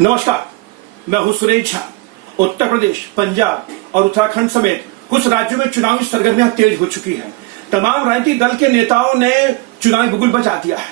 नमस्कार, मैं हूं सुरेश झा। उत्तर प्रदेश, पंजाब और उत्तराखंड समेत कुछ राज्यों में चुनावी सरगर्मियां तेज हो चुकी हैं। तमाम राजनीतिक दल के नेताओं ने चुनावी बुगुल बजा दिया है।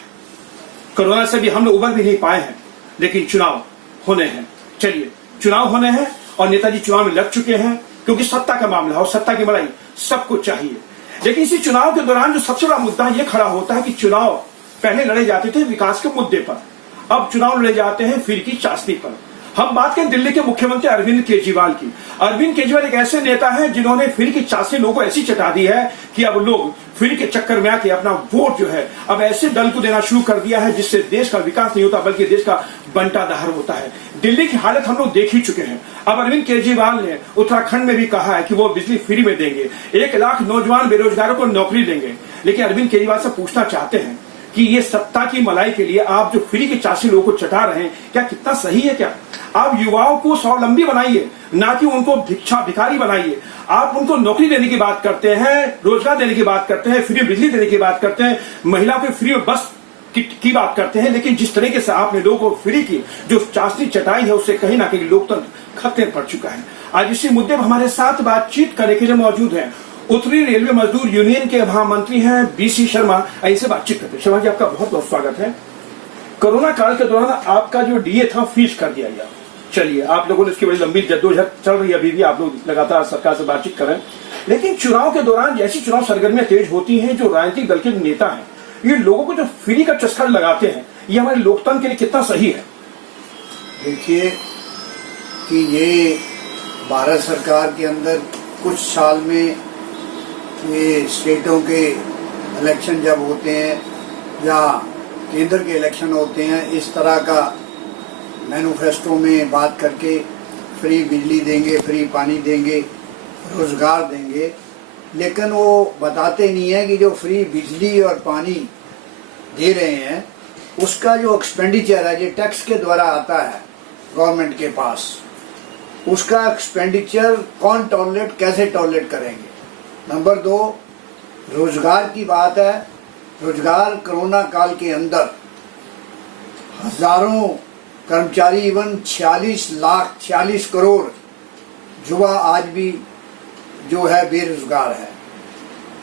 कोरोना से भी हम लोग उबर भी नहीं पाए हैं, लेकिन चुनाव होने हैं। चलिए, चुनाव होने हैं और नेताजी चुनाव में लग चुके हैं, क्योंकि सत्ता का मामला है और सत्ता की लड़ाई सबको चाहिए। लेकिन इसी चुनाव के दौरान जो सबसे बड़ा मुद्दा यह खड़ा होता है कि चुनाव पहले लड़े जाते थे विकास के मुद्दे पर, अब चुनाव लड़े जाते हैं फ्री की चाशनी पर। हम बात करें दिल्ली के मुख्यमंत्री अरविंद केजरीवाल की। अरविंद केजरीवाल एक ऐसे नेता हैं जिन्होंने फ्री की चाशनी लोगों को ऐसी चटा दी है कि अब लोग फ्री के चक्कर में आके अपना वोट जो है अब ऐसे दल को देना शुरू कर दिया है जिससे देश का विकास नहीं होता बल्कि देश का बंटाधार होता है। दिल्ली की हालत हम लोग देख ही चुके हैं। अब अरविंद केजरीवाल ने उत्तराखंड में भी कहा है कि वो बिजली फ्री में देंगे, 1 लाख नौजवान बेरोजगारों को नौकरी देंगे। लेकिन अरविंद केजरीवाल से पूछना चाहते हैं कि ये सत्ता की मलाई के लिए आप जो फ्री की चाशनी लोगों को चटा रहे हैं, क्या कितना सही है? क्या आप युवाओं को स्वावलंबी बनाइए, ना कि उनको भिखारी बनाइए। आप उनको नौकरी देने की बात करते हैं, रोजगार देने की बात करते हैं, फ्री बिजली देने की बात करते हैं, महिलाओं को फ्री बस की बात करते हैं, लेकिन जिस तरीके से आपने लोगों को फ्री की जो चाशनी चटाई है उससे कहीं ना कहीं लोकतंत्र खतरे पड़ चुका है। आज इसी मुद्दे पर हमारे साथ बातचीत करने के लिए मौजूद है उत्तरी रेलवे मजदूर यूनियन के महामंत्री हैं बीसी शर्मा। ऐसे बातचीत करते हैं। शर्मा जी, आपका बहुत बहुत स्वागत है। कोरोना काल के दौरान आपका जो डीए था फ्रीज कर दिया गया। चलिए, आप लोगों ने इसकी बड़ी लंबी जद्दोजहद चल रही है, अभी भी आप लोग लगातार सरकार से बातचीत कर रहे हैं। लेकिन चुनाव के दौरान जैसी चुनाव सरगर्मियां तेज होती हैं, जो राजनीतिक दल के नेता हैं ये लोगों को जो फ्री का चस्का लगाते हैं, ये हमारे लोकतंत्र के लिए कितना सही है? देखिए कि ये भारत सरकार के अंदर कुछ साल में ये स्टेटों के इलेक्शन जब होते हैं या केंद्र के इलेक्शन होते हैं, इस तरह का मैनिफेस्टो में बात करके फ्री बिजली देंगे, फ्री पानी देंगे, रोजगार देंगे, लेकिन वो बताते नहीं है कि जो फ्री बिजली और पानी दे रहे हैं उसका जो एक्सपेंडिचर है, जो टैक्स के द्वारा आता है गवर्नमेंट के पास, उसका एक्सपेंडिचर कौन टॉलरेट, कैसे टॉलरेट करेंगे। नंबर 2, रोजगार की बात है। रोजगार कोरोना काल के अंदर हजारों कर्मचारी, इवन 46 करोड़ युवा आज भी जो है बेरोजगार है।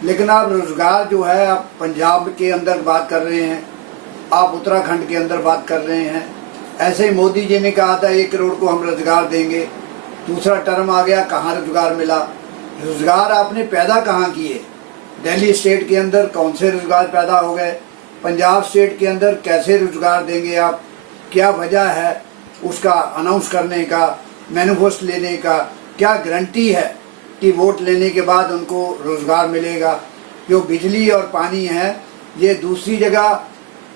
लेकिन आप रोजगार जो है, आप पंजाब के अंदर बात कर रहे हैं, आप उत्तराखंड के अंदर बात कर रहे हैं। ऐसे ही मोदी जी ने कहा था 1 करोड़ को हम रोजगार देंगे, दूसरा टर्म आ गया, कहाँ रोजगार मिला? रोजगार आपने पैदा कहाँ किए? दिल्ली स्टेट के अंदर कौन से रोजगार पैदा हो गए? पंजाब स्टेट के अंदर कैसे रोजगार देंगे आप? क्या वजह है उसका अनाउंस करने का, मैनिफेस्टो लेने का? क्या गारंटी है कि वोट लेने के बाद उनको रोजगार मिलेगा? जो बिजली और पानी है, ये दूसरी जगह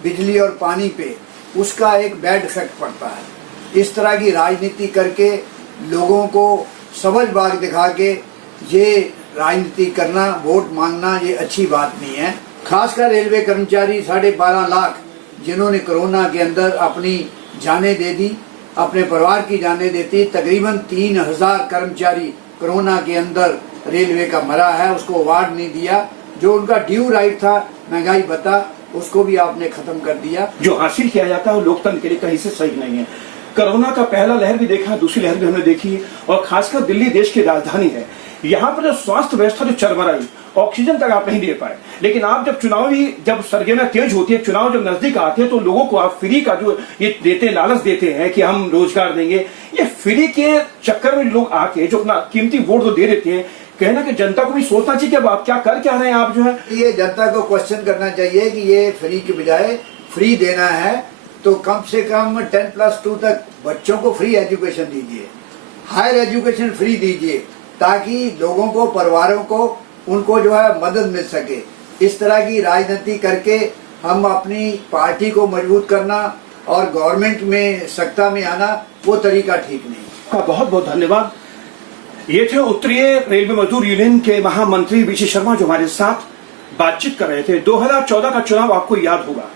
बिजली और पानी पे उसका एक बैड इफेक्ट पड़ता है। इस तरह की राजनीति करके लोगों को समझ बाग दिखा के ये राजनीति करना, वोट मांगना, ये अच्छी बात नहीं है। खासकर रेलवे कर्मचारी 12.5 लाख जिन्होंने कोरोना के अंदर अपनी जानें दे दी, अपने परिवार की जानें देती, तकरीबन 3000 कर्मचारी कोरोना के अंदर रेलवे का मरा है, उसको अवार्ड नहीं दिया। जो उनका ड्यू राइट था महंगाई भत्ता, उसको भी आपने खत्म कर दिया। जो हासिल किया जाता है लोकतंत्र के लिए कहीं से सही नहीं है। कोरोना का पहला लहर भी देखा, दूसरी लहर भी हमने देखी, और खासकर दिल्ली देश की राजधानी है। यहाँ पर जो स्वास्थ्य व्यवस्था जो चरमराई, ऑक्सीजन तक आप नहीं दे पाए। लेकिन आप जब सरगर्मियां तेज होती है, चुनाव जब नजदीक आते हैं, तो लोगों को आप फ्री का जो ये देते, लालच देते हैं कि हम रोजगार देंगे, ये फ्री के चक्कर में लोग आके जो अपना कीमती वोट तो दे देते हैं। कहना कि जनता को भी सोचना चाहिए कि आप क्या कर क्या रहे हैं। आप जो है ये जनता को क्वेश्चन करना चाहिए कि ये फ्री के बजाय फ्री देना है तो कम से कम 10+2 तक बच्चों को फ्री एजुकेशन दीजिए, हायर एजुकेशन फ्री दीजिए, ताकि लोगों को, परिवारों को, उनको जो है मदद मिल सके। इस तरह की राजनीति करके हम अपनी पार्टी को मजबूत करना और गवर्नमेंट में सत्ता में आना, वो तरीका ठीक नहीं। बहुत बहुत धन्यवाद। ये थे उत्तरीय रेलवे मजदूर यूनियन के महामंत्री बीसी शर्मा जो हमारे साथ बातचीत कर रहे थे। 2014 का चुनाव आपको याद होगा,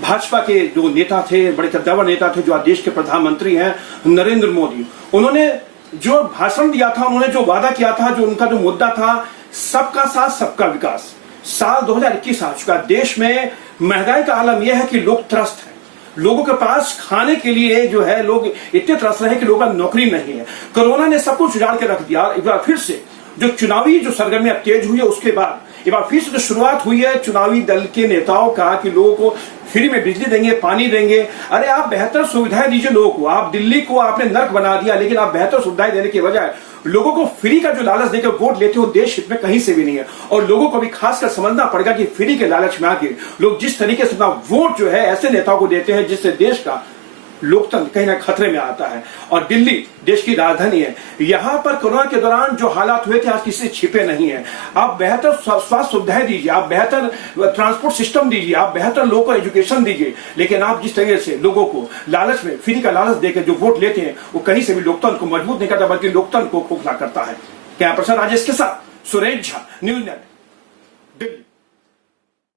भाजपा के जो नेता थे, बड़े कद्दावर नेता थे, जो आज देश के प्रधानमंत्री हैं नरेंद्र मोदी, उन्होंने जो भाषण दिया था, उन्होंने जो वादा किया था, जो उनका जो मुद्दा था, सबका साथ सबका विकास। साल 2021 आ चुका, देश में महंगाई का आलम यह है कि लोग त्रस्त हैं। लोगों के पास खाने के लिए जो है लोग इतने तरस रहे हैं कि लोगों का नौकरी नहीं है। कोरोना ने सब कुछ उजाड़ के रख दिया। और एक बार फिर से जो चुनावी जो सरगर्मियां तेज हुई है, उसके बाद एक बार फिर से जो शुरुआत हुई है चुनावी दल के नेताओं का कि लोगों को फ्री में बिजली देंगे, पानी देंगे। अरे आप बेहतर सुविधाएं दीजिए लोगों को। आप दिल्ली को आपने नर्क बना दिया, लेकिन आप बेहतर सुविधाएं देने के बजाय लोगों को फ्री का जो लालच देकर वोट लेते हो, देश हित में कहीं से भी नहीं है। और लोगों को भी खासकर समझना पड़ेगा कि फ्री के लालच में आके लोग जिस तरीके से अपना वोट जो है ऐसे नेताओं को देते हैं जिससे देश का लोकतंत्र कहीं ना खतरे में आता है। और दिल्ली देश की राजधानी है। यहां पर कोरोना के दौरान जो हालात हुए थे आज किसी से छिपे नहीं है। आप बेहतर स्वास्थ्य सुविधाएं दीजिए, आप बेहतर ट्रांसपोर्ट सिस्टम दीजिए, आप बेहतर लोगों को एजुकेशन दीजिए, लेकिन आप जिस तरीके से लोगों को लालच में फ्री का लालच देकर जो वोट लेते हैं वो कहीं से भी लोकतंत्र को मजबूत नहीं करता बल्कि लोकतंत्र को खोखला करता है। कैमरा पर्सन राजेश के साथ सुरेश झा, न्यूज़ नेट, दिल्ली।